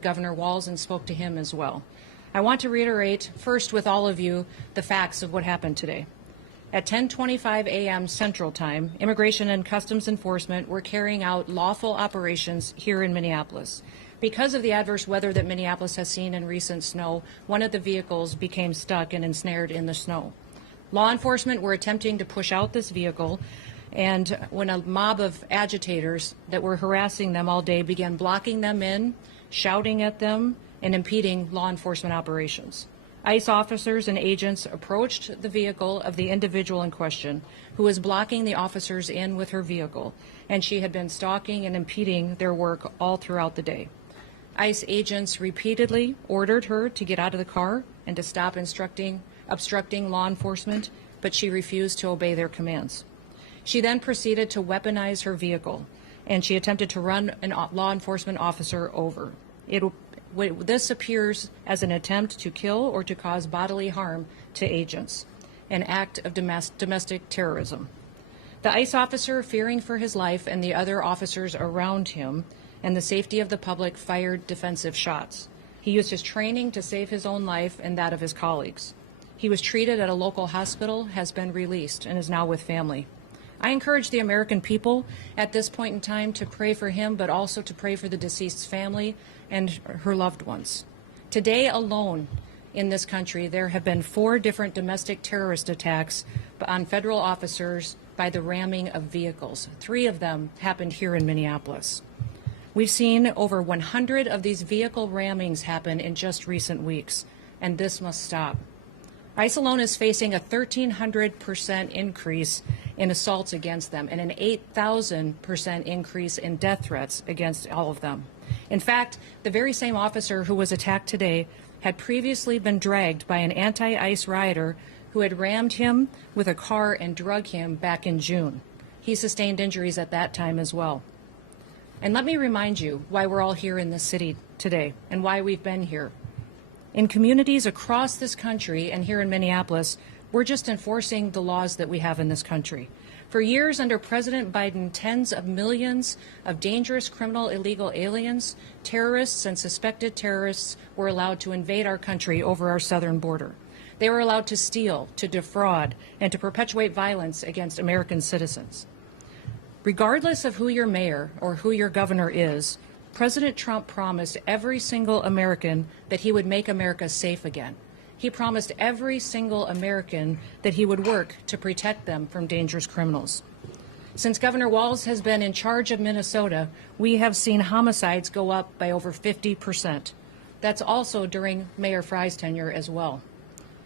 Governor Walz and spoke to him as well. I want to reiterate first with all of you the facts of what happened today. At 10:25 a.m. Central Time, Immigration and Customs Enforcement were carrying out lawful operations here in Minneapolis. Because of the adverse weather that Minneapolis has seen in recent snow, one of the vehicles became stuck and ensnared in the snow. Law enforcement were attempting to push out this vehicle, and when a mob of agitators that were harassing them all day began blocking them in, shouting at them, and impeding law enforcement operations. ICE officers and agents approached the vehicle of the individual in question, who was blocking the officers in with her vehicle, and she had been stalking and impeding their work all throughout the day. ICE agents repeatedly ordered her to get out of the car and to stop obstructing law enforcement, but she refused to obey their commands. She then proceeded to weaponize her vehicle, and she attempted to run a law enforcement officer over. This appears as an attempt to kill or to cause bodily harm to agents, an act of domestic terrorism. The ICE officer, fearing for his life and the other officers around him and the safety of the public, fired defensive shots. He used his training to save his own life and that of his colleagues. He was treated at a local hospital, has been released, and is now with family. I encourage the American people at this point in time to pray for him, but also to pray for the deceased's family and her loved ones. Today alone in this country, there have been 4 different domestic terrorist attacks on federal officers by the ramming of vehicles. 3 of them happened here in Minneapolis. We've seen over 100 of these vehicle rammings happen in just recent weeks, and this must stop. ICE alone is facing a 1,300% increase in assaults against them and an 8,000% increase in death threats against all of them. In fact, the very same officer who was attacked today had previously been dragged by an anti-ICE rioter who had rammed him with a car and drug him back in June. He sustained injuries at that time as well. And let me remind you why we're all here in this city today and why we've been here. In communities across this country and here in Minneapolis, we're just enforcing the laws that we have in this country. For years under President Biden, tens of millions of dangerous criminal illegal aliens, terrorists, and suspected terrorists were allowed to invade our country over our southern border. They were allowed to steal, to defraud, and to perpetuate violence against American citizens. Regardless of who your mayor or who your governor is, President Trump promised every single American that he would make America safe again. He promised every single American that he would work to protect them from dangerous criminals. Since Governor Walz has been in charge of Minnesota, we have seen homicides go up by over 50%. That's also during Mayor Frye's tenure as well.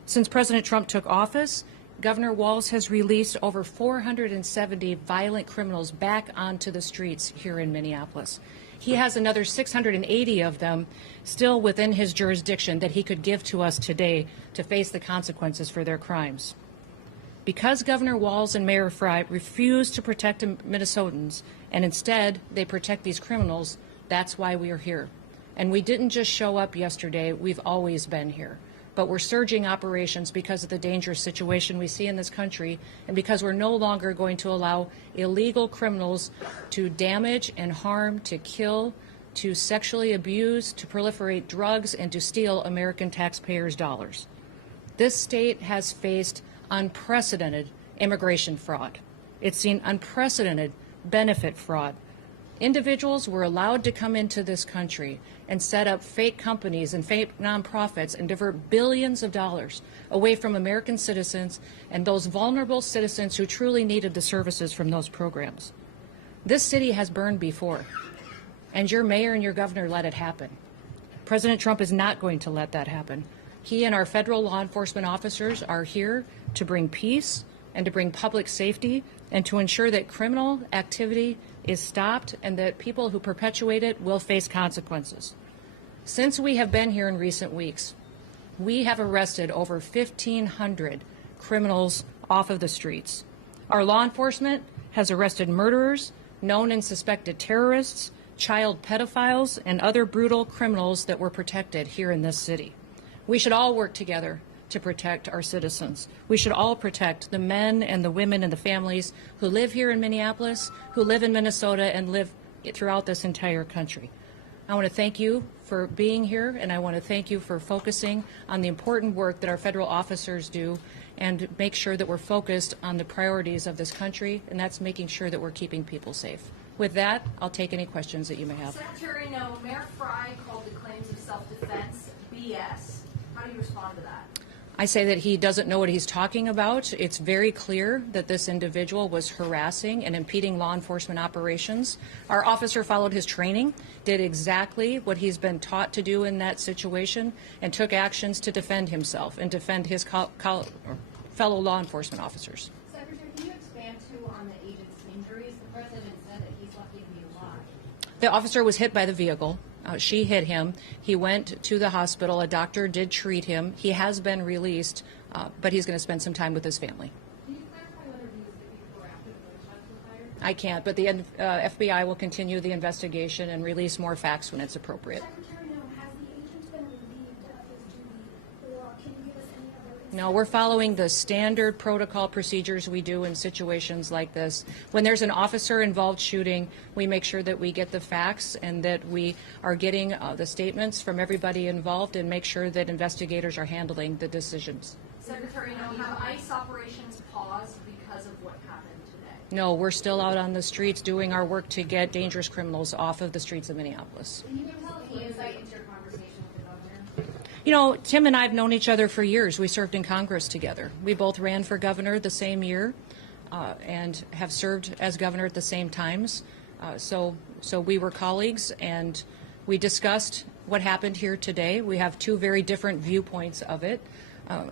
Since President Trump took office, Governor Walz has released over 470 violent criminals back onto the streets here in Minneapolis. He has another 680 of them still within his jurisdiction that he could give to us today to face the consequences for their crimes. Because Governor Walz and Mayor Frye refuse to protect Minnesotans, and instead they protect these criminals, that's why we are here. And we didn't just show up yesterday, we've always been here. But we're surging operations because of the dangerous situation we see in this country and because we're no longer going to allow illegal criminals to damage and harm, to kill, to sexually abuse, to proliferate drugs, and to steal American taxpayers' dollars. This state has faced unprecedented immigration fraud. It's seen unprecedented benefit fraud. Individuals were allowed to come into this country and set up fake companies and fake nonprofits and divert billions of dollars away from American citizens and those vulnerable citizens who truly needed the services from those programs. This city has burned before, and your mayor and your governor let it happen. President Trump is not going to let that happen. He and our federal law enforcement officers are here to bring peace and to bring public safety and to ensure that criminal activity is stopped and that people who perpetuate it will face consequences. Since we have been here in recent weeks, we have arrested over 1,500 criminals off of the streets. Our law enforcement has arrested murderers, known and suspected terrorists, child pedophiles, and other brutal criminals that were protected here in this city. We should all work together to protect our citizens. We should all protect the men and the women and the families who live here in Minneapolis, who live in Minnesota, and live throughout this entire country. I want to thank you for being here, and I want to thank you for focusing on the important work that our federal officers do and make sure that we're focused on the priorities of this country, and that's making sure that we're keeping people safe. With that, I'll take any questions that you may have. Secretary Noem, Mayor Fry called the claims of self-defense BS. How do you respond to that? I say that he doesn't know what he's talking about. It's very clear that this individual was harassing and impeding law enforcement operations. Our officer followed his training, did exactly what he's been taught to do in that situation, and took actions to defend himself and defend his fellow law enforcement officers. Secretary, can you expand too on the agent's injuries? The president said that he's lucky to be alive. The officer was hit by the vehicle. She hit him. He went to the hospital. A doctor did treat him. He has been released, but he's going to spend some time with his family. Can you clarify whether he was hit before or after the shots were fired? I can't, but the FBI will continue the investigation and release more facts when it's appropriate. Secretary Noem, has the agent been relieved of his duty, or can you give us any other insight? No, we're following the standard protocol procedures we do in situations like this. When there's an officer-involved shooting, we make sure that we get the facts and that we are getting the statements from everybody involved and make sure that investigators are handling the decisions. Secretary Noem, have ICE operations paused because of what happened today? No, we're still out on the streets doing our work to get dangerous criminals off of the streets of Minneapolis. Can you give us any insight into your conversation with the governor? You know, Tim and I have known each other for years. We served in Congress together. We both ran for governor the same year and have served as governor at the same times. So we were colleagues, and we discussed what happened here today. We have two very different viewpoints of it.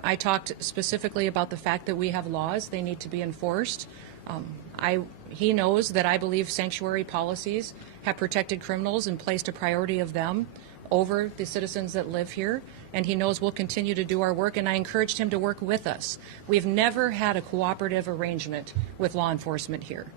I talked specifically about the fact that we have laws. They need to be enforced. He knows that I believe sanctuary policies have protected criminals and placed a priority of them over the citizens that live here, and he knows we'll continue to do our work, and I encouraged him to work with us. We've never had a cooperative arrangement with law enforcement here.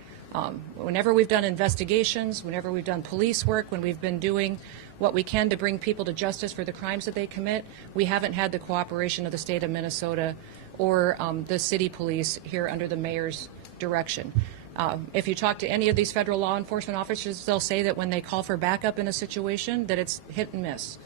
Whenever we've done investigations, whenever we've done police work, when we've been doing what we can to bring people to justice for the crimes that they commit, we haven't had the cooperation of the state of Minnesota or the city police here under the mayor's direction. If you talk to any of these federal law enforcement officers, they'll say that when they call for backup in a situation, that it's hit and miss.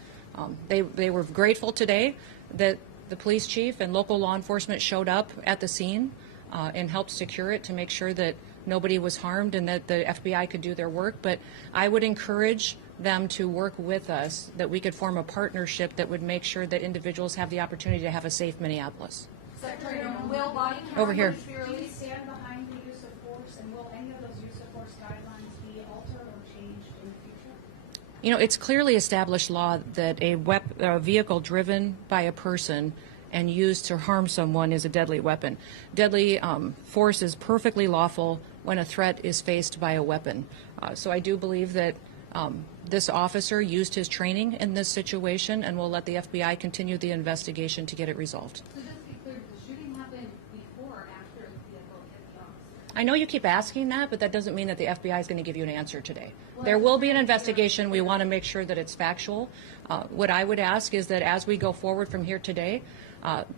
They were grateful today that the police chief and local law enforcement showed up at the scene and helped secure it to make sure that nobody was harmed and that the FBI could do their work. But I would encourage them to work with us, that we could form a partnership that would make sure that individuals have the opportunity to have a safe Minneapolis. Secretary Noem, will body Over here. cameras be Do you released? stand behind the use of force, and will any of those use of force guidelines be altered or changed in the future? You know, it's clearly established law that a vehicle driven by a person and used to harm someone is a deadly weapon. Deadly force is perfectly lawful when a threat is faced by a weapon. So I do believe that this officer used his training in this situation, and we'll let the FBI continue the investigation to get it resolved. So just to be clear, did the shooting happen before or after the vehicle hit the officer? I know you keep asking that, but that doesn't mean that the FBI is going to give you an answer today. There will be an investigation. We want to make sure that it's factual. What I would ask is that as we go forward from here today,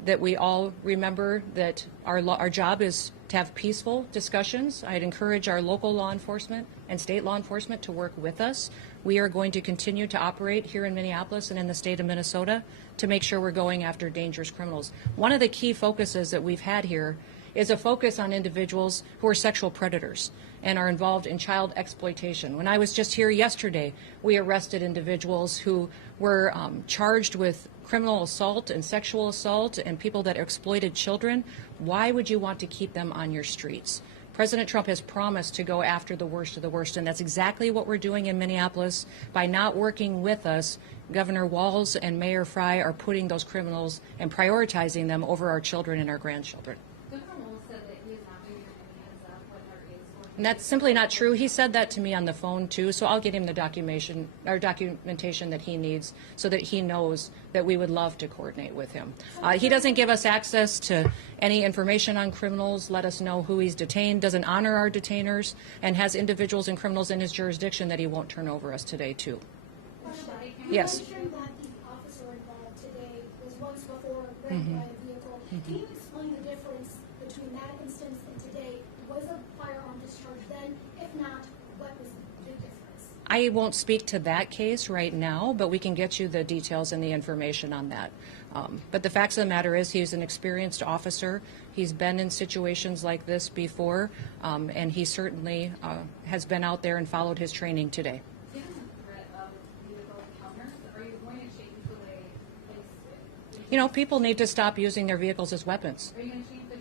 that we all remember that our job is to have peaceful discussions. I'd encourage our local law enforcement and state law enforcement to work with us. We are going to continue to operate here in Minneapolis and in the state of Minnesota to make sure we're going after dangerous criminals. One of the key focuses that we've had here is a focus on individuals who are sexual predators and are involved in child exploitation. When I was just here yesterday, we arrested individuals who were charged with criminal assault and sexual assault and people that exploited children. Why would you want to keep them on your streets? President Trump has promised to go after the worst of the worst, and that's exactly what we're doing in Minneapolis. By not working with us, Governor Walz and Mayor Fry are putting those criminals and prioritizing them over our children and our grandchildren. Governor Wolf said that he is not giving any heads up what are is going And that's simply not true. He said that to me on the phone, too, so I'll get him the documentation that he needs so that he knows that we would love to coordinate with him. He doesn't give us access to any information on criminals, let us know who he's detained, doesn't honor our detainers, and has individuals and criminals in his jurisdiction that he won't turn over us today, too. Yes. You mentioned that the officer involved today was once before raped by a vehicle. Can you explain the difference between that instance and today? Was a firearm discharged then? If not, what was the difference? I won't speak to that case right now, but we can get you the details and the information on that. But the facts of the matter is he's an experienced officer. He's been in situations like this before, and he certainly has been out there and followed his training today. Given the threat of vehicle encounters, are you going to change the way You know, people need to stop using their vehicles as weapons.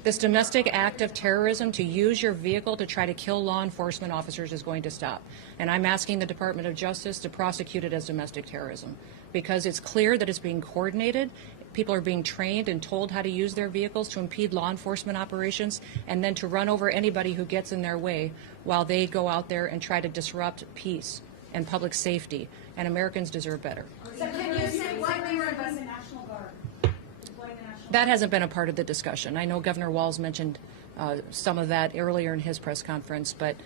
This domestic act of terrorism to use your vehicle to try to kill law enforcement officers is going to stop. And I'm asking the Department of Justice to prosecute it as domestic terrorism because it's clear that it's being coordinated. People are being trained and told how to use their vehicles to impede law enforcement operations and then to run over anybody who gets in their way while they go out there and try to disrupt peace and public safety. And Americans deserve better. So can you say why they were the National Guard? Why the National That hasn't been a part of the discussion. I know Governor Walz mentioned some of that earlier in his press conference, but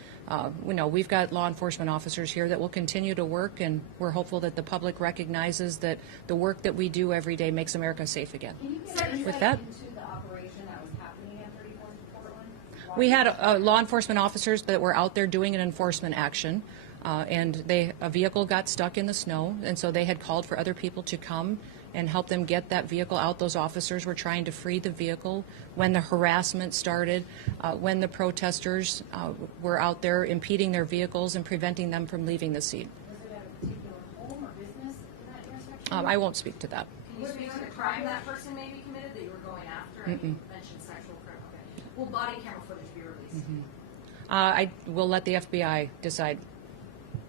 we've got law enforcement officers here that will continue to work, and we're hopeful that the public recognizes that the work that we do every day makes America safe again. Can you get insight With that, into the operation that was happening at 34th and Portland? we had law enforcement officers that were out there doing an enforcement action, and a vehicle got stuck in the snow, and so they had called for other people to come and help them get that vehicle out. Those officers were trying to free the vehicle when the harassment started, when the protesters were out there impeding their vehicles and preventing them from leaving the scene. Was it at a particular home or business in that intersection? I won't speak to that. Can you speak to the crime that person may be committed that you were going after? And you mentioned sexual crime. Okay. Will body camera footage be released? I will let the FBI decide.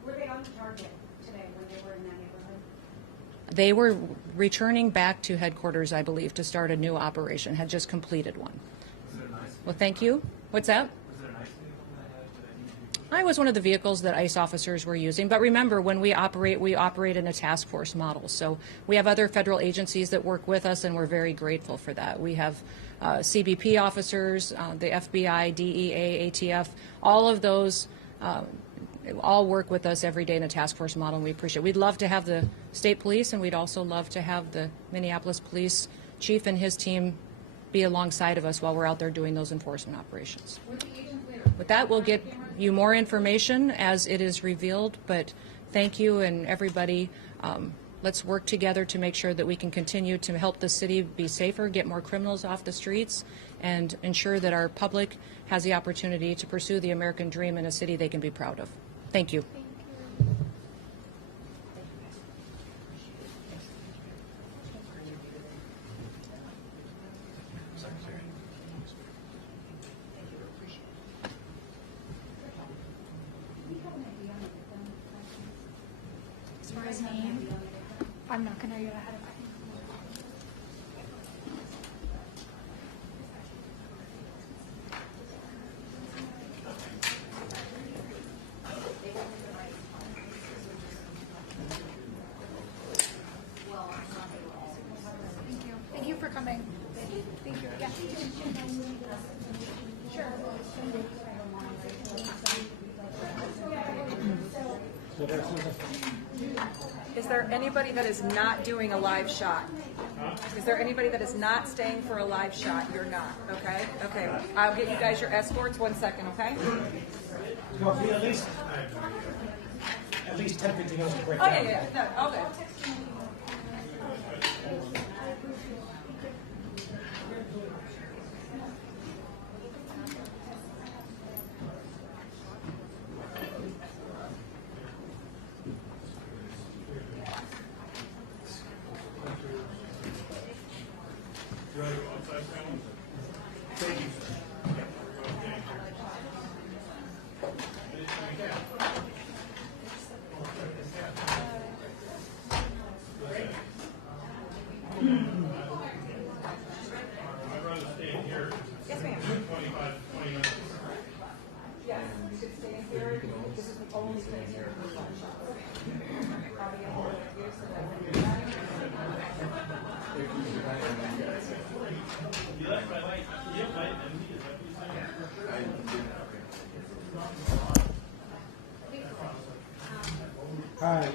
Were they on target today when they were in that neighborhood? They were returning back to headquarters, I believe, to start a new operation, had just completed one. Was it a nice? Well, thank you. What's that? Was it a nice vehicle that had? I was one of the vehicles that ICE officers were using. But remember, when we operate in a task force model. So we have other federal agencies that work with us, and we're very grateful for that. We have CBP officers, the FBI, DEA, ATF, all of those all work with us every day in a task force model, and we appreciate it. We'd love to have the state police, and we'd also love to have the Minneapolis police chief and his team be alongside of us while we're out there doing those enforcement operations. Were the agents later? With that, we'll get you more information as it is revealed, but thank you and everybody. Let's work together to make sure that we can continue to help the city be safer, get more criminals off the streets, and ensure that our public has the opportunity to pursue the American dream in a city they can be proud of. Thank you. As far as name, I'm not going to get ahead of it. Thank you for coming. Thank you. Yeah. Sure. Is there anybody that is not doing a live shot? Is there anybody that is not staying for a live shot? You're not, okay? Okay, I'll get you guys your escorts. 1 second, okay? Well, at least 10, 15 minutes to break Oh, down. yeah. No, okay. Yes, ma'am. Yes, you should stay in here. This is the only place here for live shots. I'll be able to give you so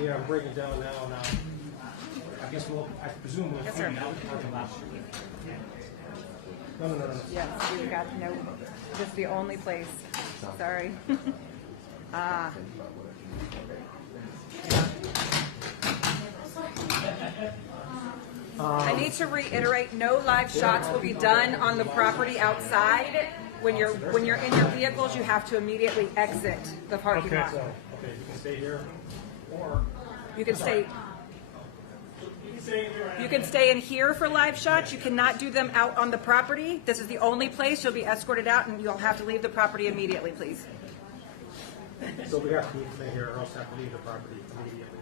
Yeah, I'm breaking down now. I guess I presume we'll figure out the parking lot. No. Yes, you got no. This is the only place. Sorry. I need to reiterate, no live shots will be done on the property outside. When you're in your vehicles, you have to immediately exit the parking lot. Okay, you can stay here, or You can stay in here for live shots. You cannot do them out on the property. This is the only place you'll be escorted out, and you'll have to leave the property immediately, please. so we have to stay here, or else have to leave the property immediately.